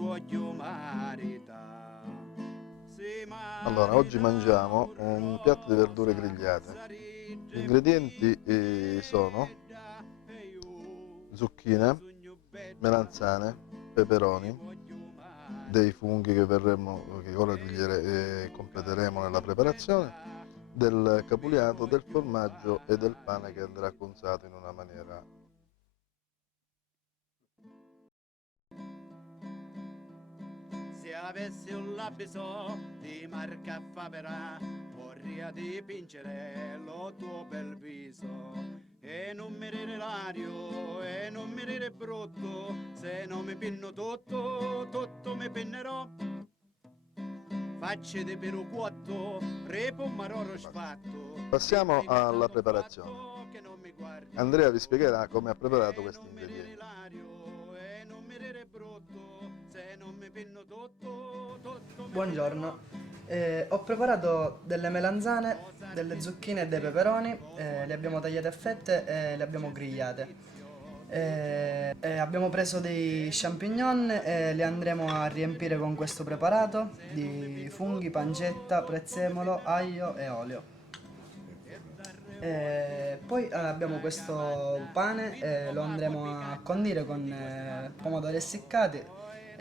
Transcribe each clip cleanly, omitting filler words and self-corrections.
voglio marità. Allora, oggi mangiamo un piatto di verdure grigliate. Gli ingredienti sono zucchine, melanzane, peperoni, dei funghi che ora completeremo nella preparazione, del capuliato, del formaggio e del pane che andrà conzato in una maniera. Se avessi un labiso di marca favera, vorrei dipingere lo tuo bel viso. E non mi rire l'ario, e non mi rire brutto, se non mi pinno tutto, tutto mi pinnerò. Facce di peruquotto, repo un maroro sfatto, che Passiamo fine alla stanno preparazione. fatto, che non mi guardi Andrea più. vi spiegherà come ha preparato E questi non mi rire ingredienti. l'ario, e non mi rire brutto, se non mi pinno tutto, tutto mi pinnerò. Buongiorno. Ho preparato delle melanzane, Cosa delle zucchine e dei risvegliersi peperoni, le con abbiamo tagliate a fette e le abbiamo c'è grigliate. silenzio dentro Abbiamo preso dei champignon e li andremo a riempire con questo preparato se non mi di pinno funghi, tutto, pancetta, tutto mi prezzemolo, pinnerò. aglio e olio. E darre voglio Poi abbiamo una questo capanna, pane e Pippo lo Macqua andremo a piccanna, condire con dico strana. pomodori essiccati, E non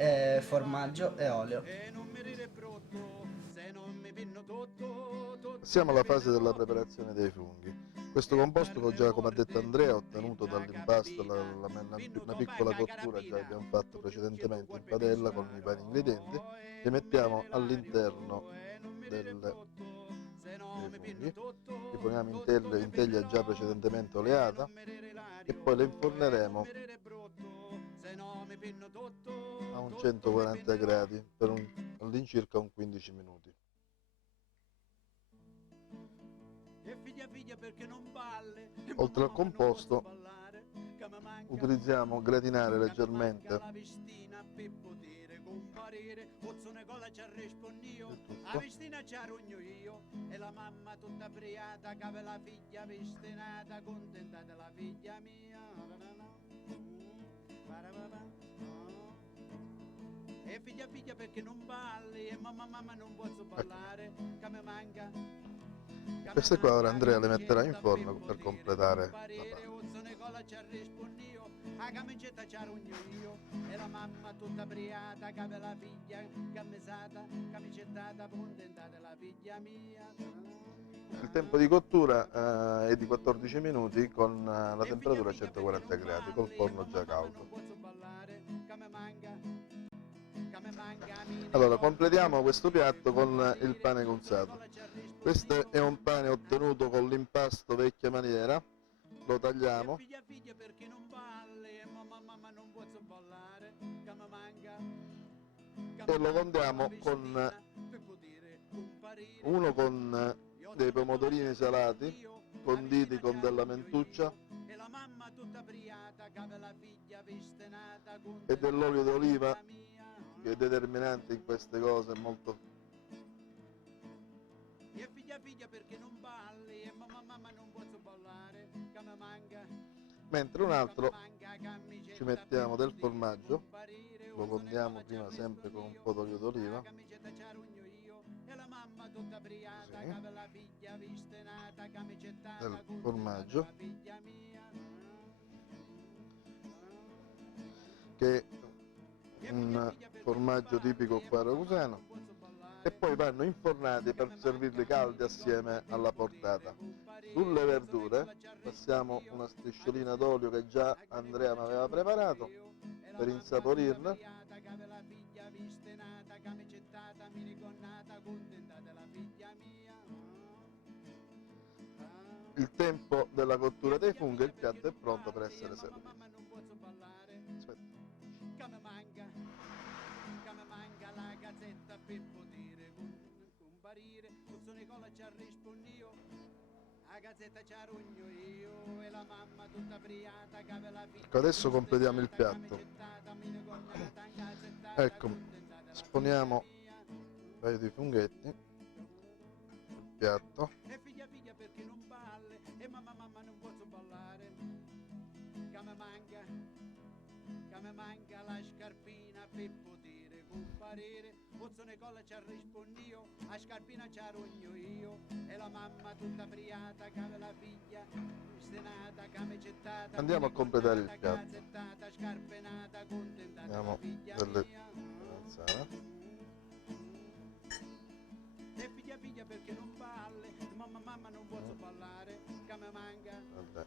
mi rire formaggio e l'ario, olio. e non mi rire brutto, se non mi pinno tutto, tutto Passiamo mi alla fase della pinnerò. preparazione dei funghi. Questo E composto che darre già, come ha detto volte Andrea, ottenuto dritta dall'impasto, cappina, pinno una topa piccola ca cottura già carabina, abbiamo fatto tutti uccido precedentemente in colpi di padella con i vari ingredienti, sparo. li E non mi mettiamo rire all'interno l'ario, e non mi rire delle- brutto, se no dei mi pinno funghi. Li tutto, poniamo tutto mi in teglia già pinnerò. precedentemente E non oleata mi rire e poi le l'ario, e non inforneremo mi rire brutto, se no mi pinno a tutto, un tutto mi 140 pinnerò. gradi all'incirca un 15 minuti. E figlia perché non balle, e Oltre al mamma non posso composto ballare, che mi manca. utilizziamo gratinare Che mi manca leggermente la vestina per poter comparire. Ozzone cola ci rispondo io, il la tutto. vestina ci arugno io. E la mamma tutta briata, che aveva la figlia vestinata, contenta della figlia mia. E figlia perché non balli, e mamma non posso Ecco. ballare, che mi manca. Che mi Queste qua ora manca Andrea le metterà in camicetta per forno per poter completare la comparire. parte. Ozzone cola ci rispondo io, la camicetta ci arugno io. E la mamma tutta briata, che aveva la figlia camisata, camicettata, contenta della figlia mia. Il tempo di cottura è di 14 minuti con la E temperatura a figlia perché 140 non gradi, col balli, e forno già mamma non caldo. posso ballare, che mi manca mine Allora, cotto completiamo questo per piatto con il comparire. pane Ozzone cunzato. cola ci rispondo Questo io, è un pane ottenuto con l'impasto vecchia maniera, lo e tagliamo figlia perché non balli, e mamma non posso ballare, che e mi lo manca la condiamo con vestina per poter comparire. uno con Io dei sono cola ci pomodorini salati rispondo, la conditi vestina ci con della arugno mentuccia io. E la mamma tutta briata, che aveva la figlia vestinata, e contenta dell'olio della d'oliva, figlia mia. che è determinante in queste cose, molto. E figlia perché non balli, e mamma non posso ballare, che mi manca. Mentre un Che mi altro manca ci camicetta per mettiamo del poter formaggio, comparire. lo Ozzone condiamo cola ci prima sempre con rispondo un io, po' d'olio la d'oliva, camicetta ci arugno io. E la mamma tutta briata, che così, aveva la figlia vestinata, del camicettata, contenta formaggio, della figlia mia. che è E un figlia perché non formaggio tipico balli, e qua mamma ragusano, non posso e ballare, poi vanno infornati che per mi servirli manca caldi mine cotto assieme per alla poter portata. comparire. Sulle Ozzone verdure cola ci rispondo passiamo io, una la strisciolina vestina d'olio che già a Andrea camicetta mi ci aveva arugno preparato io. E la per mamma tutta insaporirla. briata, che aveva la figlia vestinata, camicettata, minigonnata, contenta della figlia mia. Il tempo della cottura E dei funghi e il perché piatto è non pronto per balli, e essere servito. mamma non posso ballare, Aspetta. che mi manca la gazzetta per poter comparire. Ozzone cola ci rispondo io, la gazzetta ci arugno io. E la mamma tutta briata, che aveva la Ecco, figlia adesso completiamo il vestinata, piatto. camicettata, minigonnata, ingazzettata, Ecco, contenta della figlia sponiamo mia. un paio di funghetti sul piatto. E figlia perché non balle, e mamma non posso ballare, che mi manca la scarpina per poter comparire, Ozzone colla ci ha rispondio, a scarpina ci rogno io, e la mamma tutta briata, che aveva la figlia, stenata, camecettata, Andiamo a completare il piatto. cazzettata, scarpenata, contentata, Abbiamo la figlia delle mia. melanzane. E figlia perché non balle, mamma non posso ballare, che me manca, Vabbè,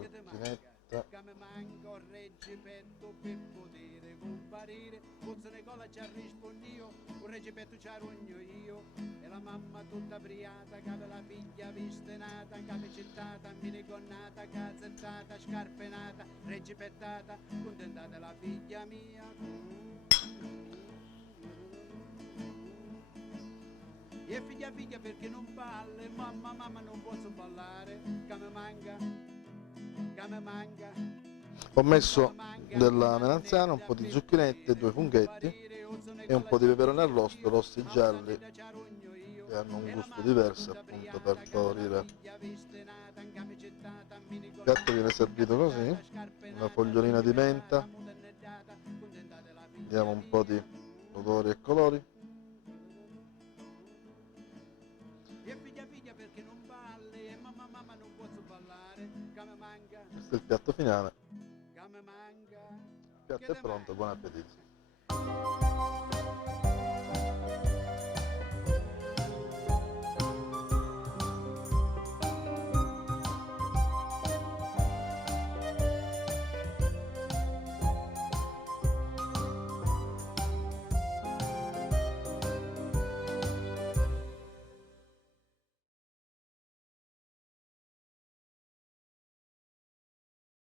che te manca, zucchinetta. che me manca un reggipetto per poter comparire, Ozzone colla ci ha rispondio, un reggipetto ci rogno io, e la mamma tutta briata, che aveva la figlia vistenata, camecettata, minigonnata, cazzettata, scarpenata, reggipettata, contentata la figlia mia. E figlia perché non balle, mamma non posso ballare, che me manca, che me manca. Ho messo della melanzana, un po' di zucchinette, 2 funghetti e un po' di peperoni arrosto, rossi gialli, che hanno un gusto diverso appunto per favorire. Il piatto viene servito così, una fogliolina di menta, diamo un po' di odori e colori. E figlia perché non balle, e mamma non posso ballare, che me manca, Questo è il piatto finale. che me manca. Il piatto è pronto, buon appetito.